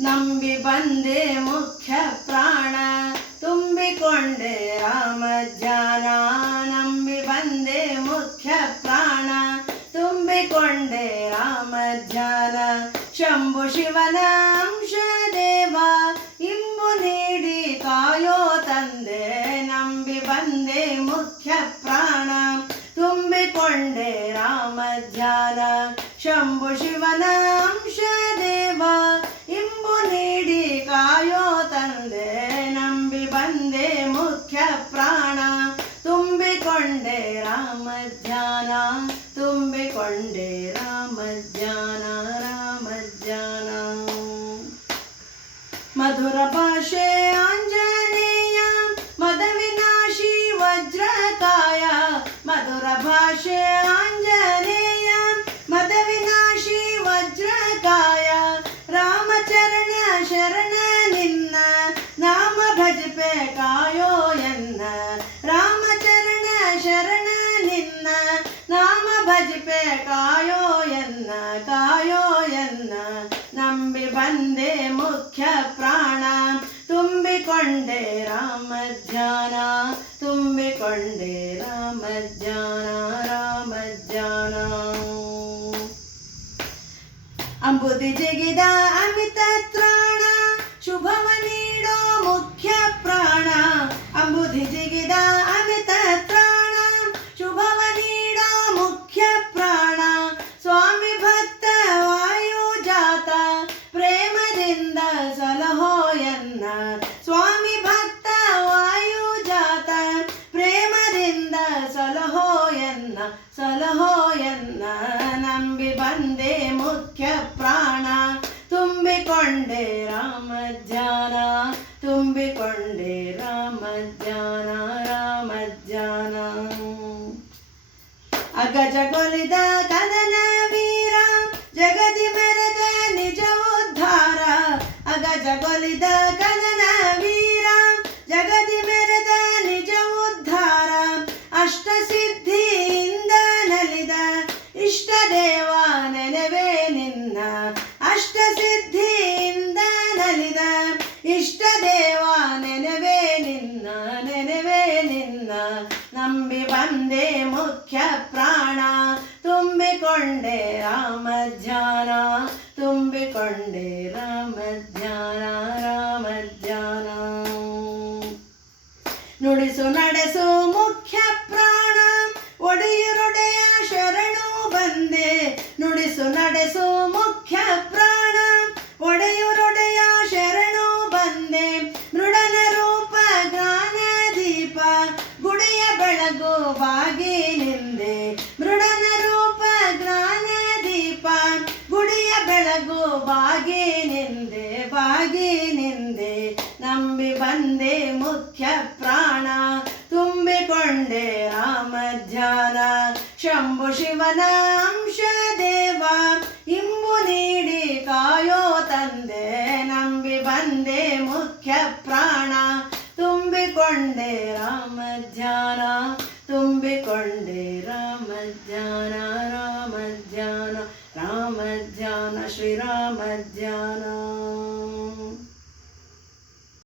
ನಂಬಿ ಬಂದೆ ಮುಖ್ಯ ಪ್ರಾಣ ತುಂಬಿಕೊಂಡೆ ರಾಮ ಧ್ಯಾನ. ನಂಬಿ ಬಂದೆ ಮುಖ್ಯ ಪ್ರಾಣ ತುಂಬಿಕೊಂಡೆ ರಾಮ ಧ್ಯಾನ. ಶಂಭು ಶಿವನ ಅಂಶ ದೇವ ಇಂಬು ನೀಡಿ ಕಾಯೋ ತಂದೆ. ನಂಬಿ ಬಂದೆ ಮುಖ್ಯ ಪ್ರಾಣ ತುಂಬಿಕೊಂಡೆ ರಾಮ ಧ್ಯಾನ. ಶಂಭು ಶಿವನ ಅಂಶ ದೇವ ಇಂಬು ನೀಡಿ ಕಾಯೋ ತಂದೆ. ನಂಬಿ ಬಂದೆ ಮುಖ್ಯ ಪ್ರಾಣ ತುಂಬಿಕೊಂಡೆ ರಾಮ ಧ್ಯಾನ. ತುಂಬಿಕೊಂಡೆ ರಾಮ ಧ್ಯಾನ ರಾಮ ಧ್ಯಾನ. ಮಧುರ ಭಾಷೆ ಆಂಜನೇಯ ಮದವಿನಾಶಿ ವಜ್ರಕಾಯ. ಮಧುರ ಭಾಷೆ ಆಂಜನೇಯ ಮದವಿನಾಶಿ ವಜ್ರಕಾಯ. ರಾಮಚರಣ ಶರಣ ನಿನ್ನ ನಾಮ ಭಜಪೆ ಕಾಯೋ ಎನ್ನ. ರಾಮಚರಣ ಶರಣ ನಿನ್ನ ನಾಮ ಭಜಪೆ ಕಾಯೋ ಎನ್ನ ಕಾಯೋ ಎನ್ನ. ನಂಬಿ ಬಂದೆ ಮುಖ್ಯ ಪ್ರಾಣ ತುಂಬಿಕೊಂಡೆ ರಾಮ ಧ್ಯಾನ. ತುಂಬಿಕೊಂಡೆ ರಾಮ ಧ್ಯಾನ ರಾಮ ಧ್ಯಾನ. ಅಂಬುದಿ ಜಿಗಿದ ಅಮಿತ ತ್ರಾಣ ಶುಭವ ನೀಡೋ ಮುಖ್ಯ ಪ್ರಾಣ. ಅಂಬುದಿ ಜಿಗಿದ ಅಮಿತ ತ್ರಾಣ ಶುಭವ ನೀಡೋ ಮುಖ್ಯ ಪ್ರಾಣ. ಸ್ವಾಮಿ ಭಕ್ತ ವಾಯು ಜಾತ ಪ್ರೇಮದಿಂದ ಸಲಹೋ ಎನ್ನ. ಸ್ವಾಮಿ ಭಕ್ತ ವಾಯು ಜಾತ ಪ್ರೇಮದಿಂದ ಸಲಹೋ ಎನ್ನ ಸಲಹೋ ಎನ್ನ. ನಂಬಿ ಬಂದೆ ಮುಖ್ಯ ಪ್ರಾಣ ತುಂಬಿಕೊಂಡೆ ರಾಮ ಧ್ಯಾನ. ತುಂಬಿಕೊಂಡೆ ರಾಮ ಧ್ಯಾನ ರಾಮ ಧ್ಯಾನ. ಅಗಜಗೊಲಿದ ಕದನ ವೀರ ಜಗದಿ ಮೆರೆದ ನಿಜ ಉದ್ಧಾರ. ಅಗಜಗೊಲಿದ ಕದನ ವೀರ ಜಗದಿ ಮೆರೆದ ನಿಜ ಉದ್ಧಾರ. ಅಷ್ಟಸಿದ್ಧಿಯಿಂದ ನಲಿದ ಇಷ್ಟ ದೇವ ನೆನವೇ ನಿನ್ನ. ಅಷ್ಟಸಿದ್ಧಿಯಿಂದ ನಲಿದ ಇಷ್ಟ ದೇವ ನೆನವೇ ನಿನ್ನ ನೆನವೇ ನಿನ್ನ. ನಂಬಿ ಬಂದೆ ಮುಖ್ಯ ಪ್ರಾಣ ತುಂಬಿಕೊಂಡೆ ರಾಮ ಧ್ಯಾನ. ತುಂಬಿಕೊಂಡೆ ರಾಮ ಧ್ಯಾನ ರಾಮ ಧ್ಯಾನ. ನುಡಿಸು ನಡೆಸು ಮುಖ್ಯ ಪ್ರಾಣ ಒಡೆಯರೊಡೆಯ ಶರಣು ಬಂದೆ. ನುಡಿಸು ನಡೆಸು ಮುಖ್ಯ ಪ್ರಾಣ ಒಡೆಯರೊಡೆಯ ಶರಣು ಬಂದೆ. ಮೃಡನ ರೂಪ ಜ್ಞಾನ ದೀಪ ಗುಡಿಯ ಬೆಳಗು ಬಾಗಿ ನಿಂದೆ. ಮೃಡನ ರೂಪ ಜ್ಞಾನ ದೀಪ ಗುಡಿಯ ಬೆಳಗು ಬಾಗಿ ನಿಂದೆ ಬಾಗಿ ನಿಂದೆ. ನಂಬಿ ಬಂದೆ ಮುಖ್ಯ ಪ್ರಾಣ ತುಂಬಿಕೊಂಡೆ ರಾಮ ಧ್ಯಾನ. ಶಂಭು ಶಿವನ ಅಂಶ ದೇವ ಇಂಬು ನೀಡಿ ಕಾಯೋ ತಂದೆ. ನಂಬಿ ಬಂದೆ ಮುಖ್ಯ ಪ್ರಾಣ ತುಂಬಿಕೊಂಡೆ ರಾಮ